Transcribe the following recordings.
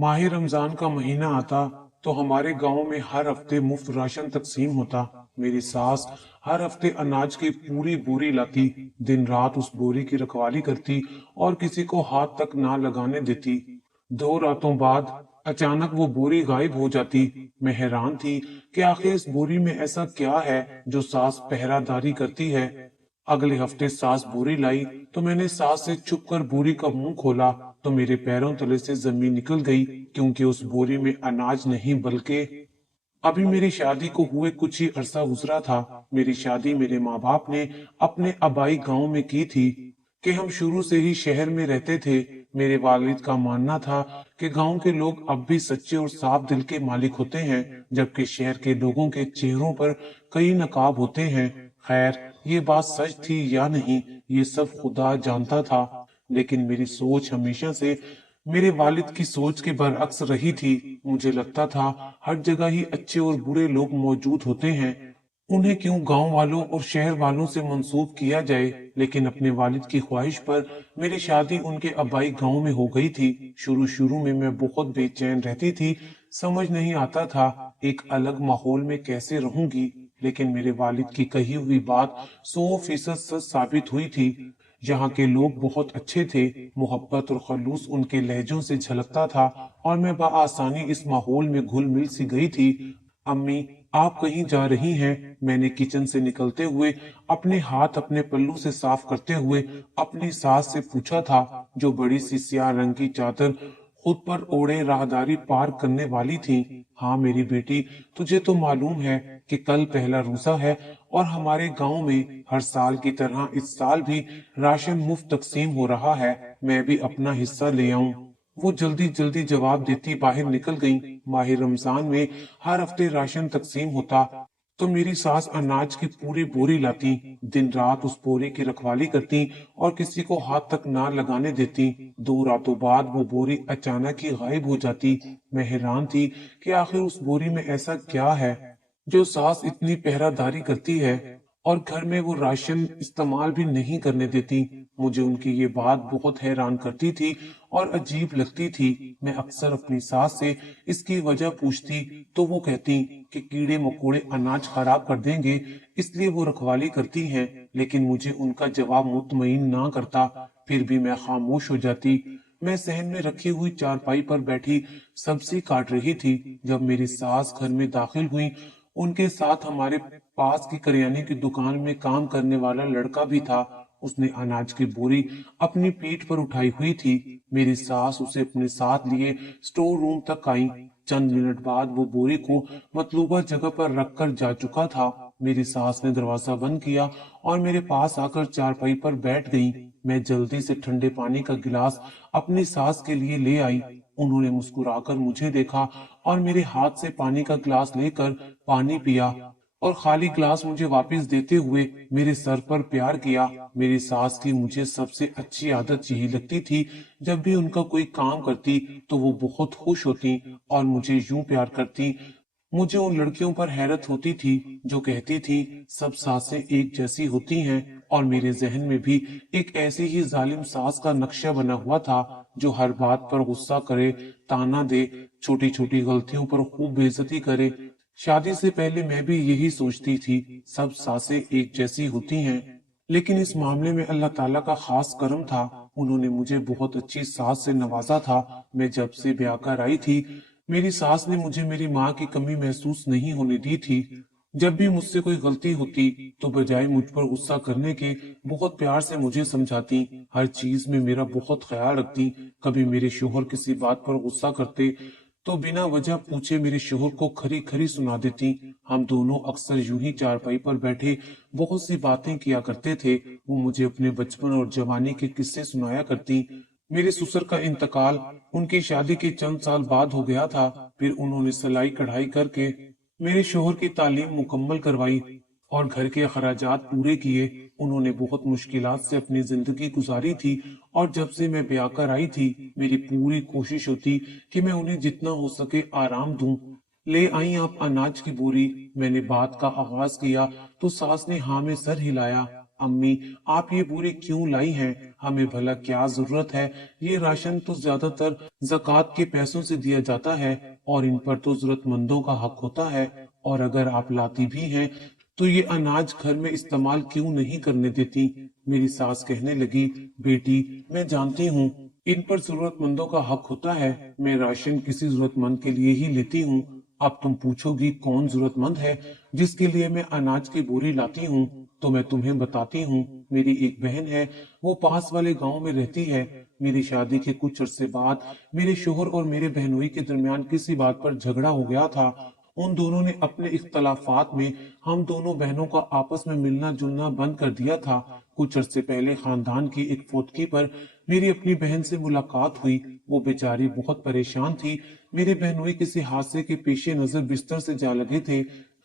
माह रमजान का महीना आता तो हमारे गांव में हर हफ्ते मुफ्त राशन तकसीम होता। मेरी सास हर हफ्ते अनाज की पूरी बोरी लाती, दिन रात उस बोरी की रखवाली करती और किसी को हाथ तक ना लगाने देती। 2 रातों बाद अचानक वो बोरी गायब हो जाती। मैं हैरान थी कि आखिर इस बोरी में ऐसा क्या है जो सास पहरादारी करती है। अगले हफ्ते सास बोरी लाई तो मैंने सास से छुप कर बोरी का मुंह खोला तो मेरे पैरों तले से जमीन निकल गई, क्योंकि उस बोरी में अनाज नहीं बल्कि अभी मेरी शादी को हुए कुछ ही अरसा गुजरा था। मेरी शादी मेरे माँ बाप ने अपने आबाई गांव में की थी कि हम शुरू से ही शहर में रहते थे। मेरे वालिद का मानना था कि गांव के लोग अब भी सच्चे और साफ दिल के मालिक होते हैं, जबकि शहर के लोगों के चेहरों पर कई नकाब होते हैं। खैर, ये बात सच थी या नहीं, ये सब खुदा जानता था, लेकिन मेरी सोच हमेशा से मेरे वालिद की सोच के बरअक्स रही थी। मुझे लगता था हर जगह ही अच्छे और बुरे लोग मौजूद होते हैं, उन्हें क्यों गांव वालों और शहर वालों से मंसूब किया जाए। लेकिन अपने वालिद की ख्वाहिश पर मेरी शादी उनके आबाई गांव में हो गई थी। शुरू शुरू में मैं बहुत बेचैन रहती थी, समझ नहीं आता था एक अलग माहौल में कैसे रहूंगी। लेकिन मेरे वालिद की कही हुई बात 100% सच साबित हुई थी। यहाँ के लोग बहुत अच्छे थे, मोहब्बत और खलूस उनके लहजों से झलकता था और मैं बआसानी इस माहौल में घुल मिल सी गई थी। अम्मी, आप कहीं जा रही हैं? मैंने किचन से निकलते हुए अपने हाथ अपने पल्लू से साफ करते हुए अपनी सास से पूछा था, जो बड़ी सी स्याह रंग की चादर खुद पर ओढ़े राहदारी पार करने वाली थी। हाँ मेरी बेटी, तुझे तो मालूम है कि कल पहला रोजा है और हमारे गांव में हर साल की तरह इस साल भी राशन मुफ्त तकसीम हो रहा है। मैं भी अपना हिस्सा ले आऊं। वो जल्दी जल्दी जवाब देती बाहर निकल गई। माह रमजान में हर हफ्ते राशन तकसीम होता तो मेरी सास अनाज की पूरी बोरी लाती, दिन रात उस बोरी की रखवाली करती और किसी को हाथ तक ना लगाने देती। 2 रातों बाद वो बोरी अचानक ही गायब हो जाती। मैं हैरान थी कि आखिर उस बोरी में ऐसा क्या है जो सास इतनी पहरादारी करती है और घर में वो राशन इस्तेमाल भी नहीं करने देती। मुझे उनकी ये बात बहुत हैरान करती थी और अजीब लगती थी। मैं अक्सर अपनी सास से इसकी वजह पूछती तो वो कहती कि कीड़े मकोड़े अनाज खराब कर देंगे, इसलिए वो रखवाली करती हैं। लेकिन मुझे उनका जवाब मुतमईन ना करता, फिर भी मैं खामोश हो जाती। मैं सहन में रखी हुई चारपाई पर बैठी सब्जी काट रही थी जब मेरी सास घर में दाखिल हुई। उनके साथ हमारे पास की करियाने की दुकान में काम करने वाला लड़का भी था। उसने अनाज की बोरी अपनी पीठ पर उठाई हुई थी। मेरी सास उसे अपने साथ लिए स्टोर रूम तक आई। चंद मिनट बाद वो बोरी को मतलूबा जगह पर रखकर जा चुका था। मेरी सास ने दरवाजा बंद किया और मेरे पास आकर चारपाई पर बैठ गई। मैं जल्दी से ठंडे पानी का गिलास अपनी सास के लिए ले आई। उन्होंने मुस्कुराकर मुझे देखा और मेरे हाथ से पानी का गिलास लेकर पानी पिया और खाली ग्लास मुझे वापस देते हुए मेरे सर पर प्यार किया। मेरी सास की मुझे सबसे अच्छी आदत यही लगती थी, जब भी उनका कोई काम करती तो वो बहुत खुश होती और मुझे यूं प्यार करती। मुझे उन लड़कियों पर हैरत होती थी जो कहती थी सब सासें एक जैसी होती हैं, और मेरे जहन में भी एक ऐसी ही जालिम सास का नक्शा बना हुआ था जो हर बात पर गुस्सा करे, ताना दे, छोटी छोटी गलतियों पर खूब बेइज्जती करे। शादी से पहले मैं भी यही सोचती थी सब सासें एक जैसी होती हैं, लेकिन इस मामले में अल्लाह ताला का खास करम था। उन्होंने मुझे बहुत अच्छी सास से नवाजा था। मैं जब से ब्याह कर आई थी, मेरी सास ने मुझे मेरी माँ की कमी महसूस नहीं होने दी थी। जब भी मुझसे कोई गलती होती तो बजाय मुझ पर गुस्सा करने के बहुत प्यार से मुझे समझाती, हर चीज में मेरा बहुत ख्याल रखती। कभी मेरे शोहर किसी बात पर गुस्सा करते तो बिना वजह पूछे मेरे शोहर को खरी खरी सुना देती। हम दोनों अक्सर यूं ही चारपाई पर बैठे बहुत सी बातें किया करते थे। वो मुझे अपने बचपन और जवानी के किस्से सुनाया करती। मेरे ससुर का इंतकाल उनकी शादी के चंद साल बाद हो गया था। फिर उन्होंने सिलाई कढ़ाई करके मेरे शोहर की तालीम मुकम्मल करवाई और घर के अखराजात पूरे किए। उन्होंने बहुत मुश्किलात से अपनी जिंदगी गुजारी थी और जब से मैं ब्याह कर आई थी मेरी पूरी कोशिश होती कि मैं उन्हें जितना हो सके आराम दूं। ले आई आप अनाज की बोरी। मैंने बात का आगाज किया तो सास ने हाँ में सर हिलाया। अम्मी, आप ये बोरी क्यों लाई हैं? हमें भला क्या जरूरत है? ये राशन तो ज्यादातर ज़कात के पैसों से दिया जाता है और इन पर तो जरूरतमंदों का हक होता है। और अगर आप लाती भी हैं तो ये अनाज घर में इस्तेमाल क्यों नहीं करने देती? मेरी सास कहने लगी, बेटी, मैं जानती हूँ इन पर जरूरतमंदों का हक होता है। मैं राशन किसी जरूरतमंद के लिए ही लेती हूँ। अब तुम पूछोगी कौन जरूरतमंद है जिसके लिए मैं अनाज की बोरी लाती हूँ? तो मैं तुम्हें बताती हूँ। मेरी एक बहन है, वो पास वाले गांव में रहती है। मेरी शादी के कुछ अरसे बाद मेरे शोहर और मेरे बहनोई के दरमियान किसी बात पर झगड़ा हो गया था। उन दोनों ने अपने इख्तलाफात में हम दोनों बहनों का आपस में मिलना जुलना बंद कर दिया था। कुछ अरसे पहले खानदान की एक फोटकी पर मेरी अपनी बहन से मुलाकात हुई। वो बेचारी बहुत परेशान थी। मेरे बहनोई किसी हादसे के पेशे नजर बिस्तर से जा लगे थे।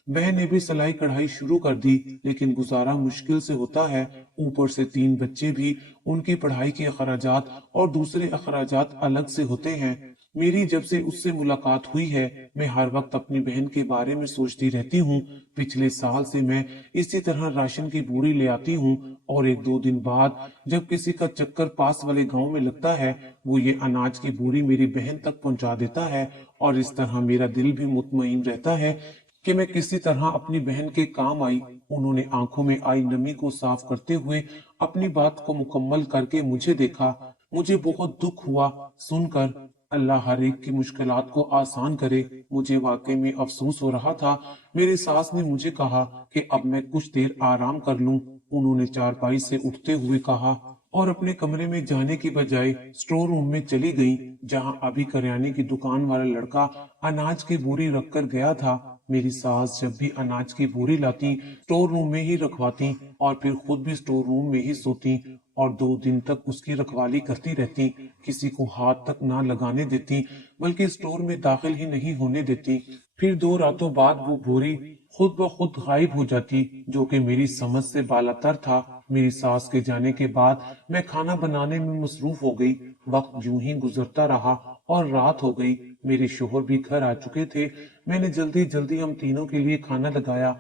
बहन ने भी सिलाई कढ़ाई शुरू कर दी, लेकिन गुजारा मुश्किल से होता है। ऊपर से 3 बच्चे भी, उनकी पढ़ाई के अखराजात और दूसरे अखराजात अलग से होते हैं। मेरी जब से उससे मुलाकात हुई है, मैं हर वक्त अपनी बहन के बारे में सोचती रहती हूँ। पिछले साल से मैं इसी तरह राशन की बोरी ले आती हूँ और 1-2 दिन बाद जब किसी का चक्कर पास वाले गांव में लगता है, वो ये अनाज की बोरी मेरी बहन तक पहुंचा देता है। और इस तरह मेरा दिल भी मुतमईन रहता है कि मैं किसी तरह अपनी बहन के काम आई। उन्होंने आंखों में आई नमी को साफ करते हुए अपनी बात को मुकम्मल करके मुझे देखा। मुझे बहुत दुख हुआ सुनकर। अल्लाह हर एक की मुश्किलात को आसान करे। मुझे वाकई में अफसोस हो रहा था। मेरी सास ने मुझे कहा कि अब मैं कुछ देर आराम कर लूं। उन्होंने चारपाई से उठते हुए कहा और अपने कमरे में जाने की बजाय स्टोर रूम में चली गई, जहां अभी करियाने की दुकान वाला लड़का अनाज की बोरी रख कर गया था। मेरी सास जब भी अनाज की बोरी लाती, स्टोर रूम में ही रखवाती और फिर खुद भी स्टोर रूम में ही सोती और 2 दिन तक उसकी रखवाली करती रहती। किसी को हाथ तक ना लगाने देती, बल्कि स्टोर में दाखिल ही नहीं होने देती। फिर 2 रातों बाद वो बोरी खुद ब खुद गायब हो जाती, जो कि मेरी समझ से बालातर था। मेरी सास के जाने के बाद मैं खाना बनाने में मसरूफ हो गई। वक्त यूं ही गुजरता रहा और रात हो गई। मेरे शोहर भी घर आ चुके थे। मैंने जल्दी जल्दी हम तीनों के लिए खाना लगाया।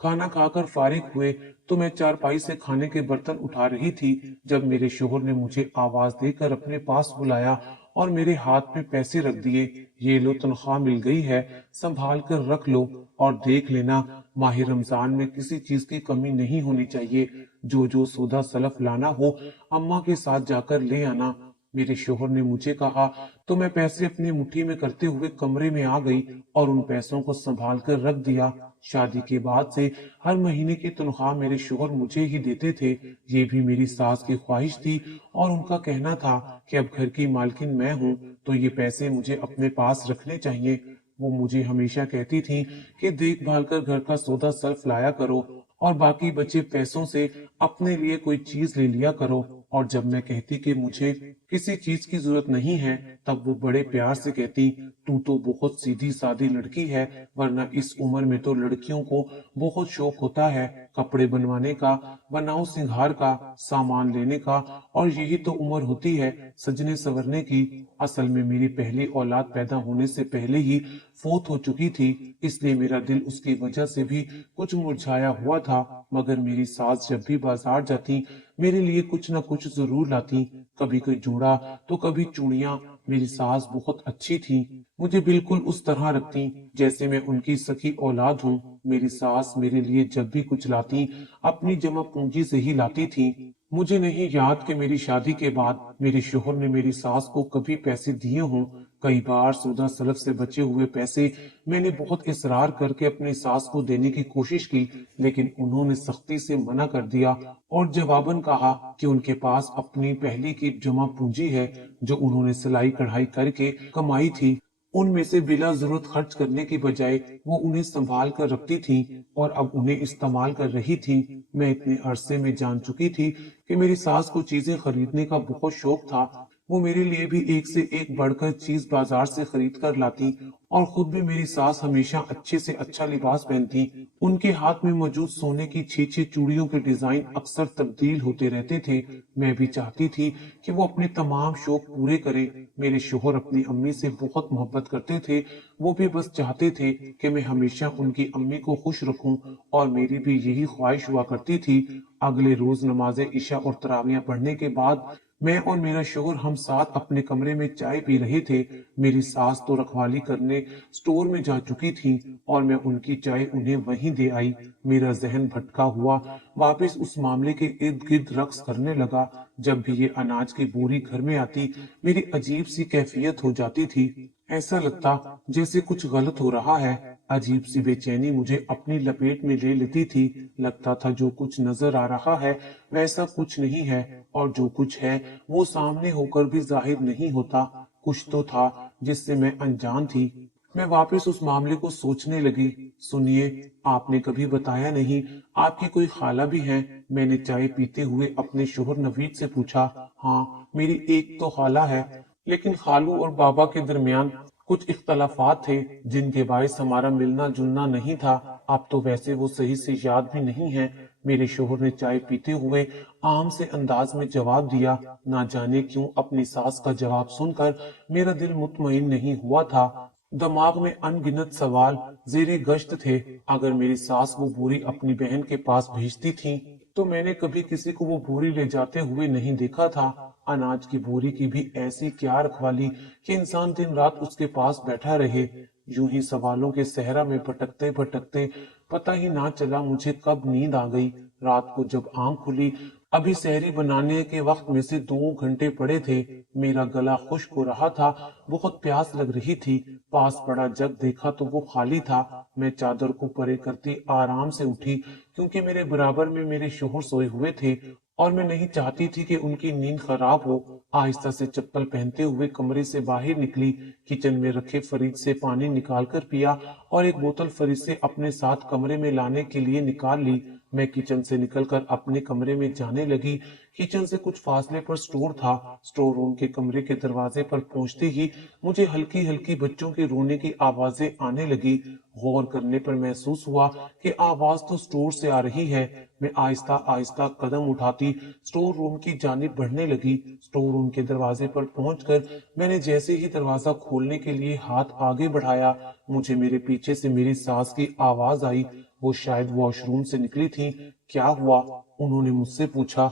खाना खाकर फारिग हुए तो मैं चारपाई से खाने के बर्तन उठा रही थी, जब मेरे शोहर ने मुझे आवाज देकर अपने पास बुलाया और मेरे हाथ में पैसे रख दिए। ये लो, तनख्वाह मिल गई है, संभाल कर रख लो और देख लेना माह रमजान में किसी चीज की कमी नहीं होनी चाहिए। जो जो सौदा सलफ लाना हो अम्मा के साथ जाकर ले आना। मेरे शोहर ने मुझे कहा तो मैं पैसे अपनी मुट्ठी में करते हुए कमरे में आ गई और उन पैसों को संभाल कर रख दिया। शादी के बाद से हर महीने की तनख्वाह मेरे शोहर मुझे ही देते थे। ये भी मेरी सास की ख्वाहिश थी और उनका कहना था कि अब घर की मालकिन मैं हूँ तो ये पैसे मुझे अपने पास रखने चाहिए। वो मुझे हमेशा कहती थी कि देखभाल कर घर का सौदा सर्फ लाया करो और बाकी बचे पैसों से अपने लिए कोई चीज ले लिया करो। और जब मैं कहती कि मुझे किसी चीज की जरूरत नहीं है, तब वो बड़े प्यार से कहती, तू तो बहुत सीधी सादी लड़की है, वरना इस उम्र में तो लड़कियों को बहुत शौक होता है कपड़े बनवाने का, बनाओ सिंगार का, सामान लेने का, और यही तो उम्र होती है सजने संवरने की। असल में मेरी पहली औलाद पैदा होने से पहले ही फौत हो चुकी थी, इसलिए मेरा दिल उसकी वजह से भी कुछ मुरझाया हुआ था। मगर मेरी सास जब भी बाजार जाती मेरे लिए कुछ न कुछ जरूर लाती, कभी कोई जूड़ा तो कभी चूड़ियां। मेरी सास बहुत अच्छी थी, मुझे बिल्कुल उस तरह रखती जैसे मैं उनकी सखी औलाद हूँ। मेरी सास मेरे लिए जब भी कुछ लाती अपनी जमा पूंजी से ही लाती थी। मुझे नहीं याद कि मेरी शादी के बाद मेरे शोहर ने मेरी सास को कभी पैसे दिए हों। कई बार सौदा सलफ से बचे हुए पैसे मैंने बहुत इसरार करके अपनी सास को देने की कोशिश की, लेकिन उन्होंने सख्ती से मना कर दिया और जवाबन कहा कि उनके पास अपनी पहली की जमा पूंजी है जो उन्होंने सिलाई कढ़ाई करके कमाई थी। उनमें से बिला जरूरत खर्च करने की बजाय वो उन्हें संभाल कर रखती थी और अब उन्हें इस्तेमाल कर रही थी। मैं इतने अरसे में जान चुकी थी कि मेरी सास को चीजें खरीदने का बहुत शौक था, वो मेरे लिए भी एक से एक बढ़कर चीज बाजार से खरीद कर लाती और खुद भी मेरी सास हमेशा अच्छे से अच्छा लिबास पहनती। उनके हाथ में मौजूद सोने की 6-6 चूड़ियों के डिजाइन अक्सर तब्दील होते रहते थे। मैं भी चाहती थी कि वो अपने तमाम शौक पूरे करे। मेरे शोहर अपनी अम्मी से बहुत मोहब्बत करते थे। वो भी बस चाहते थे कि मैं हमेशा उनकी अम्मी को खुश रखूं और मेरी भी यही ख्वाहिश हुआ करती थी। अगले रोज नमाज़े इशा और तरावियां पढ़ने के बाद मैं और मेरा शोहर हम साथ अपने कमरे में चाय पी रहे थे। मेरी सास तो रखवाली करने स्टोर में जा चुकी थी और मैं उनकी चाय उन्हें वहीं दे आई। मेरा जहन भटका हुआ वापस उस मामले के इर्द गिर्द रक्स करने लगा। जब भी ये अनाज की बोरी घर में आती, मेरी अजीब सी कैफियत हो जाती थी। ऐसा लगता जैसे कुछ गलत हो रहा है। अजीब सी बेचैनी मुझे अपनी लपेट में ले लेती थी। लगता था जो कुछ नजर आ रहा है वैसा कुछ नहीं है, और जो कुछ है वो सामने होकर भी जाहिर नहीं होता। कुछ तो था जिससे मैं अनजान थी। मैं वापस उस मामले को सोचने लगी। सुनिए, आपने कभी बताया नहीं, आपकी कोई खाला भी है? मैंने चाय पीते हुए अपने शोहर नवीद से पूछा। हाँ, मेरी एक तो खाला है, लेकिन खालू और बाबा के दरमियान कुछ इख्तलाफात थे जिनके बायस हमारा मिलना जुलना नहीं था। अब तो वैसे वो सही से याद भी नहीं है। मेरे शोहर ने चाय पीते हुए आम से अंदाज में जवाब दिया। ना जाने क्यों अपनी सास का जवाब सुनकर मेरा दिल मुतमईन नहीं हुआ था। दिमाग में अनगिनत सवाल जेरे गश्त थे। अगर मेरी सास वो बोरी अपनी बहन के पास भेजती थी तो मैंने कभी किसी को वो बोरी ले जाते हुए नहीं देखा था। अनाज की बोरी की भी ऐसी क्या रखवाली कि इंसान दिन रात उसके पास बैठा रहे। यूं ही सवालों के सहरा में भटकते भटकते पता ही ना चला मुझे कब नींद आ गई। रात को जब आंख खुली, अभी सहरी बनाने के वक्त में से 2 घंटे पड़े थे। मेरा गला खुश्क हो रहा था, बहुत प्यास लग रही थी। पास पड़ा जग देखा तो वो खाली था। मैं चादर को परे करती आराम से उठी, क्योंकि मेरे बराबर में मेरे शोहर सोए हुए थे और मैं नहीं चाहती थी कि उनकी नींद खराब हो। आहिस्ता से चप्पल पहनते हुए कमरे से बाहर निकली। किचन में रखे फ्रिज से पानी निकालकर पिया और एक बोतल फ्रिज से अपने साथ कमरे में लाने के लिए निकाल ली। मैं किचन से निकलकर अपने कमरे में जाने लगी। किचन से कुछ फासले पर स्टोर था। स्टोर रूम के कमरे के दरवाजे पर पहुंचते ही मुझे हल्की हल्की बच्चों के रोने की आवाजें आने लगी। गौर करने पर महसूस हुआ कि आवाज तो स्टोर से आ रही है। मैं आहिस्ता आहिस्ता कदम उठाती स्टोर रूम की जानिब बढ़ने लगी। स्टोर रूम के दरवाजे पर पहुंचकर मैंने जैसे ही दरवाजा खोलने के लिए हाथ आगे बढ़ाया, मुझे मेरे पीछे से मेरी सास की आवाज आई। वो शायद वॉशरूम से निकली थी। क्या हुआ? उन्होंने मुझसे पूछा।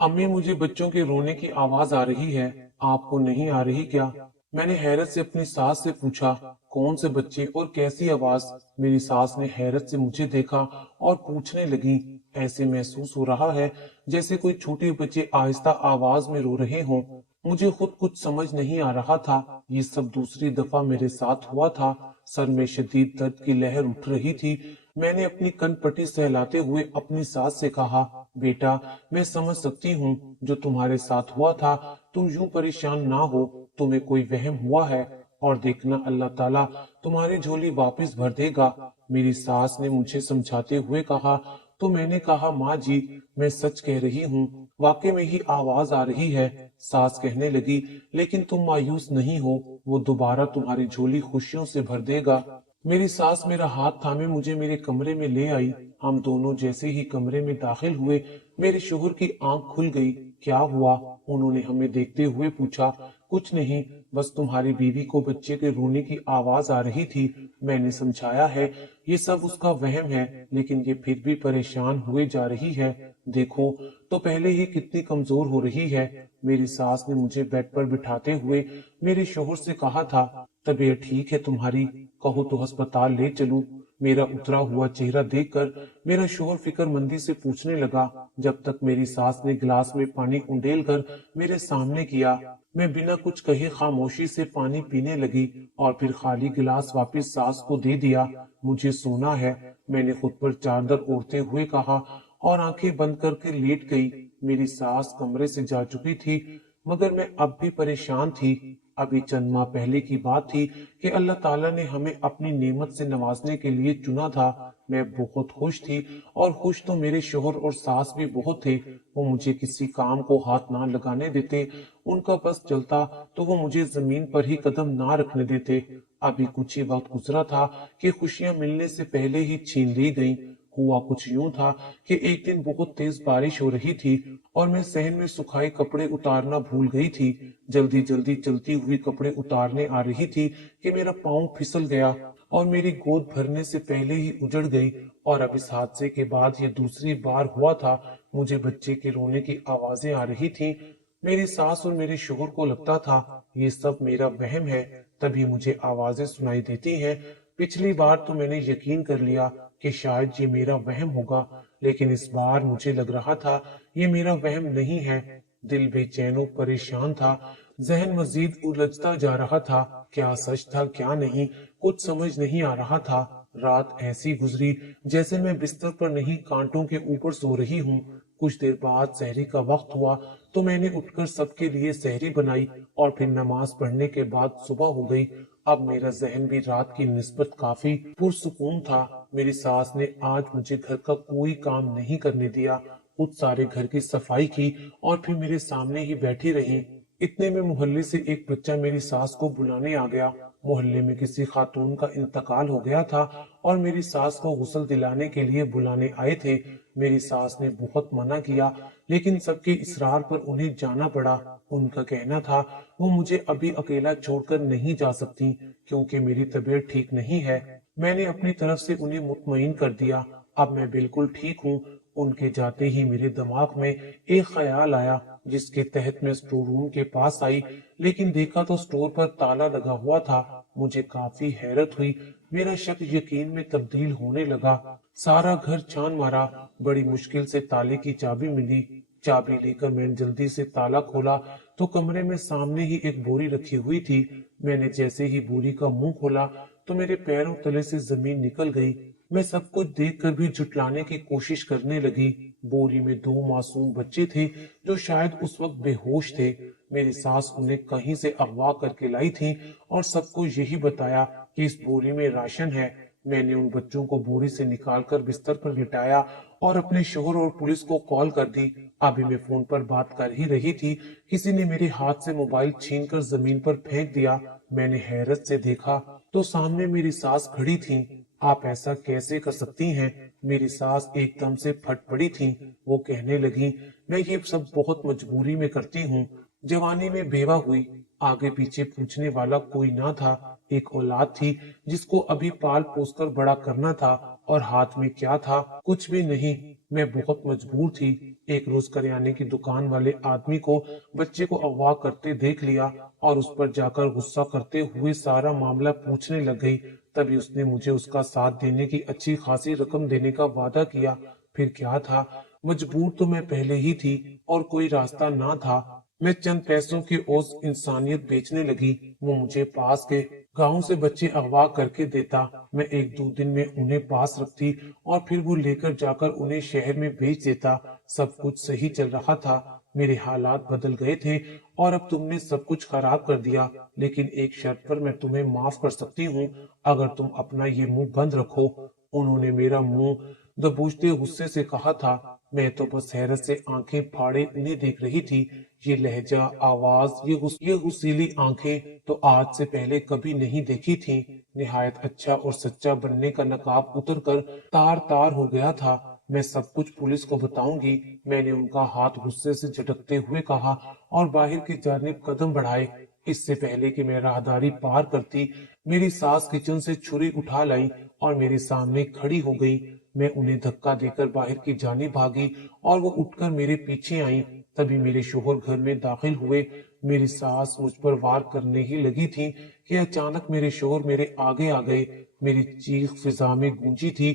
अम्मी, मुझे बच्चों के रोने की आवाज आ रही है, आपको नहीं आ रही क्या? मैंने हैरत से अपनी सास से पूछा। कौन से बच्चे और कैसी आवाज? मेरी सास ने हैरत से मुझे देखा और पूछने लगी। ऐसे महसूस हो रहा है जैसे कोई छोटे बच्चे आहिस्ता आवाज में रो रहे हों। मुझे खुद कुछ समझ नहीं आ रहा था। ये सब दूसरी दफा मेरे साथ हुआ था। सर में शदीद दर्द की लहर उठ रही थी। मैंने अपनी कनपट्टी सहलाते हुए अपनी सास से कहा, बेटा, मैं समझ सकती हूँ जो तुम्हारे साथ हुआ था। तुम यूं परेशान ना हो, तुम्हें कोई वहम हुआ है, और देखना अल्लाह ताला तुम्हारी झोली वापस भर देगा। मेरी सास ने मुझे समझाते हुए कहा। तो मैंने कहा, माँ जी, मैं सच कह रही हूँ, वाकई में ही आवाज आ रही है। सास कहने लगी, लेकिन तुम मायूस नहीं हो, वो दोबारा तुम्हारी झोली खुशियों से भर देगा। मेरी सास मेरा हाथ थामे मुझे मेरे कमरे में ले आई। हम दोनों जैसे ही कमरे में दाखिल हुए, मेरे शोहर की आंख खुल गई। क्या हुआ? उन्होंने हमें देखते हुए पूछा। कुछ नहीं, बस तुम्हारी बीवी को बच्चे के रोने की आवाज आ रही थी। मैंने समझाया है ये सब उसका वहम है, लेकिन ये फिर भी परेशान हुए जा रही है। देखो तो पहले ही कितनी कमजोर हो रही है। मेरी सास ने मुझे बेड पर बिठाते हुए मेरे शोहर से कहा था, तबीयत ठीक है तुम्हारी? कहो तो अस्पताल ले चलूं? मेरा उतरा हुआ चेहरा देखकर मेरा शोहर फिक्रमंदी से पूछने लगा। जब तक मेरी सास ने गिलास में पानी उंडेल कर मेरे सामने किया, मैं बिना कुछ कहे खामोशी से पानी पीने लगी और फिर खाली गिलास वापस सास को दे दिया। मुझे सोना है, मैंने खुद पर चादर ओढ़ते हुए कहा और आंखें बंद करके लेट गई। मेरी सास कमरे से जा चुकी थी, मगर मैं अब भी परेशान थी। अभी चंद माह पहले की बात थी कि अल्लाह ताला ने हमें अपनी नेमत से नवाजने के लिए चुना था। मैं बहुत खुश थी, और खुश तो मेरे शोहर और सास भी बहुत थे। वो मुझे किसी काम को हाथ ना लगाने देते। उनका बस चलता तो वो मुझे जमीन पर ही कदम ना रखने देते। अभी कुछ ही वक्त गुजरा था कि खुशियां मिलने से पहले ही छीन ली गईं। हुआ कुछ यूं था कि एक दिन बहुत तेज बारिश हो रही थी, और मैं सहन में सुखाए कपड़े उतारना भूल गई थी। जल्दी जल्दी चलती हुई कपड़े उतारने आ रही थी कि मेरा पाँव फिसल गया और मेरी गोद भरने से पहले ही उजड़ गई। और अब इस हादसे के बाद ये दूसरी बार हुआ था। मुझे बच्चे के रोने की आवाजें आ रही थी। मेरी सास और मेरे शोहर को लगता था ये सब मेरा वहम है, तभी मुझे आवाजें सुनाई देती हैं। पिछली बार तो मैंने यकीन कर लिया कि शायद ये मेरा वहम होगा, लेकिन इस बार मुझे लग रहा था ये मेरा वहम नहीं है। दिल बेचैन और परेशान था। जहन मजीद उलझता जा रहा था। क्या सच था क्या नहीं, कुछ समझ नहीं आ रहा था। रात ऐसी गुजरी जैसे मैं बिस्तर पर नहीं, कांटों के ऊपर सो रही हूँ। कुछ देर बाद सहरी का वक्त हुआ तो मैंने उठकर सबके लिए सहरी बनाई, और फिर नमाज पढ़ने के बाद सुबह हो गई। अब मेरा जहन भी रात की निस्बत काफी पुरसुकून था। मेरी सास ने आज मुझे घर का कोई काम नहीं करने दिया। खुद सारे घर की सफाई की और फिर मेरे सामने ही बैठी रही। इतने में मोहल्ले से एक बच्चा मेरी सास को बुलाने आ गया। मोहल्ले में किसी खातून का इंतकाल हो गया था और मेरी सास को गुस्ल दिलाने के लिए बुलाने आए थे। मेरी सास ने बहुत मना किया, लेकिन सबके इसरार पर उन्हें जाना पड़ा। उनका कहना था वो मुझे अभी अकेला छोड़कर नहीं जा सकती, क्योंकि मेरी तबीयत ठीक नहीं है। मैंने अपनी तरफ से उन्हें मुतमईन कर दिया। अब मैं बिल्कुल ठीक हूँ। उनके जाते ही मेरे दिमाग में एक ख्याल आया, जिसके तहत मैं स्टोर रूम के पास आई, लेकिन देखा तो स्टोर पर ताला लगा हुआ था। मुझे काफी हैरत हुई। मेरा शक यकीन में तब्दील होने लगा। सारा घर छान मारा। बड़ी मुश्किल से ताले की चाबी मिली। चाबी लेकर मैंने जल्दी से ताला खोला तो कमरे में सामने ही एक बोरी रखी हुई थी। मैंने जैसे ही बोरी का मुंह खोला तो मेरे पैरों तले से जमीन निकल गई। मैं सब कुछ देखकर भी झुटलाने की कोशिश करने लगी। बोरी में दो मासूम बच्चे थे जो शायद उस वक्त बेहोश थे। मेरी सास उन्हें कहीं से अगवा करके लाई थी और सबको यही बताया कि इस बोरी में राशन है। मैंने उन बच्चों को बोरी से निकालकर बिस्तर पर लिटाया और अपने शोहर और पुलिस को कॉल कर दी। अभी मैं फोन पर बात कर ही रही थी, किसी ने मेरे हाथ से मोबाइल छीनकर जमीन पर फेंक दिया। मैंने हैरत से देखा तो सामने मेरी सास खड़ी थी। आप ऐसा कैसे कर सकती हैं? मेरी सास एकदम से फट पड़ी थी। वो कहने लगी, मैं ये सब बहुत मजबूरी में करती हूँ। जवानी में बेवा हुई, आगे पीछे पूछने वाला कोई ना था। एक औलाद थी जिसको अभी पाल पोस कर बड़ा करना था, और हाथ में क्या था? कुछ भी नहीं। मैं बहुत मजबूर थी। एक रोज करियाने की दुकान वाले आदमी को बच्चे को अगवा करते देख लिया और उस पर जाकर गुस्सा करते हुए सारा मामला पूछने लग गई। तभी उसने मुझे उसका साथ देने की अच्छी खासी रकम देने का वादा किया। फिर क्या था, मजबूर तो मैं पहले ही थी और कोई रास्ता ना था। मैं चंद पैसों की ओस इंसानियत बेचने लगी। वो मुझे पास के गांव से बच्चे अगवा करके देता। मैं एक दो दिन में उन्हें पास रखती और फिर वो लेकर जाकर उन्हें शहर में भेज देता। सब कुछ सही चल रहा था। मेरे हालात बदल गए थे और अब तुमने सब कुछ खराब कर दिया। लेकिन एक शर्त पर मैं तुम्हें माफ कर सकती हूँ, अगर तुम अपना ये मुंह बंद रखो। उन्होंने मेरा मुंह दबोचते गुस्से से कहा था। मैं तो बस हैरत से आंखें फाड़े उन्हें देख रही थी। ये लहजा, आवाज, ये गुस्सीली आंखें तो आज से पहले कभी नहीं देखी थी। निहायत अच्छा और सच्चा बनने का नकाब उतर कर तार तार हो गया था। मैं सब कुछ पुलिस को बताऊंगी। मैंने उनका हाथ गुस्से से झटकते हुए कहा और बाहर की जानिब कदम बढ़ाए। इससे पहले कि मैं राहदारी पार करती, मेरी सास किचन से छुरी उठा लाई और मेरे सामने खड़ी हो गई। मैं उन्हें धक्का देकर बाहर की जानिब भागी और वो उठकर मेरे पीछे आई। तभी मेरे शोहर घर में दाखिल हुए। मेरी सास मुझ पर वार करने ही लगी थी कि अचानक मेरे शोहर मेरे आगे आ गए। मेरी चीख फिजा में गूंजी थी।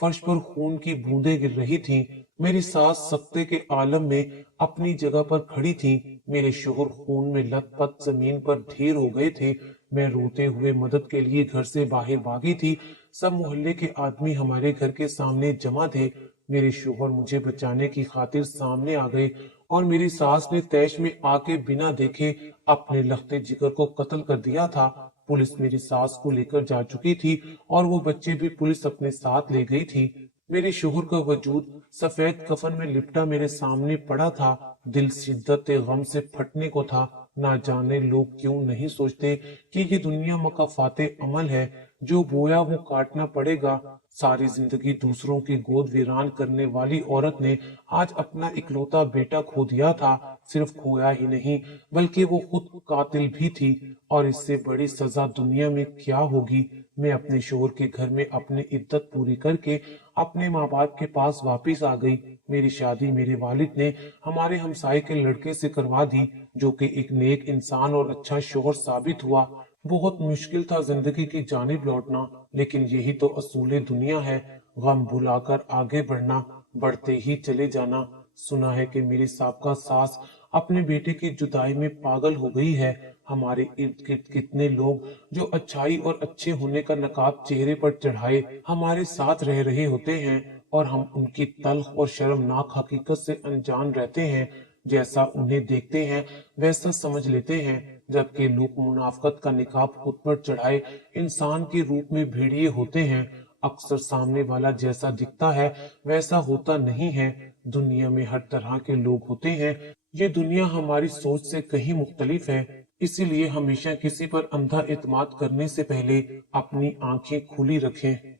फर्श पर खून की बूंदें गिर रही थीं। मेरी सास सख्ते के आलम में अपनी जगह पर खड़ी थी। मेरे शोहर खून में लथपथ जमीन पर ढेर हो गए थे। मैं रोते हुए मदद के लिए घर से बाहर भागी थी। सब मोहल्ले के आदमी हमारे घर के सामने जमा थे। मेरे शोहर मुझे बचाने की खातिर सामने आ गए और मेरी सास ने तैश में आके बिना देखे अपने लखते जिगर को कत्ल कर दिया था। पुलिस मेरी सास को लेकर जा चुकी थी और वो बच्चे भी पुलिस अपने साथ ले गई थी। मेरे शोहर का वजूद सफेद कफन में लिपटा मेरे सामने पड़ा था। दिल शिद्दत गम से फटने को था। ना जाने लोग क्यों नहीं सोचते कि ये दुनिया मकाफाते अमल है, जो बोया वो काटना पड़ेगा। सारी जिंदगी दूसरों की गोद वीरान करने वाली औरत ने आज अपना इकलौता बेटा खो दिया था। सिर्फ खोया ही नहीं बल्कि वो खुद कातिल भी थी। और इससे बड़ी सजा दुनिया में क्या होगी। मैं अपने शोहर के घर में अपनी इद्दत पूरी करके अपने माँ बाप के पास वापस आ गई। मेरी शादी मेरे वालिद ने हमारे हमसाये के लड़के से करवा दी, जो कि एक नेक इंसान और अच्छा शोहर साबित हुआ। बहुत मुश्किल था जिंदगी की जानिब लौटना, लेकिन यही तो असूले दुनिया है। गम भुलाकर आगे बढ़ना, बढ़ते ही चले जाना। सुना है कि मेरी साबका सास अपने बेटे की जुदाई में पागल हो गई है। हमारे इर्द गिर्द कितने लोग जो अच्छाई और अच्छे होने का नकाब चेहरे पर चढ़ाए हमारे साथ रह रहे होते हैं, और हम उनकी तल्ख और शर्मनाक हकीकत से अनजान रहते हैं। जैसा उन्हें देखते हैं वैसा समझ लेते हैं, जबकि लोग मुनाफकत का निकाब खुद पर चढ़ाए इंसान के रूप में भेड़िए होते हैं। अक्सर सामने वाला जैसा दिखता है वैसा होता नहीं है। दुनिया में हर तरह के लोग होते हैं। ये दुनिया हमारी सोच से कहीं मुख्तलिफ है। इसीलिए हमेशा किसी पर अंधा एतमाद करने से पहले अपनी आंखें खुली रखें।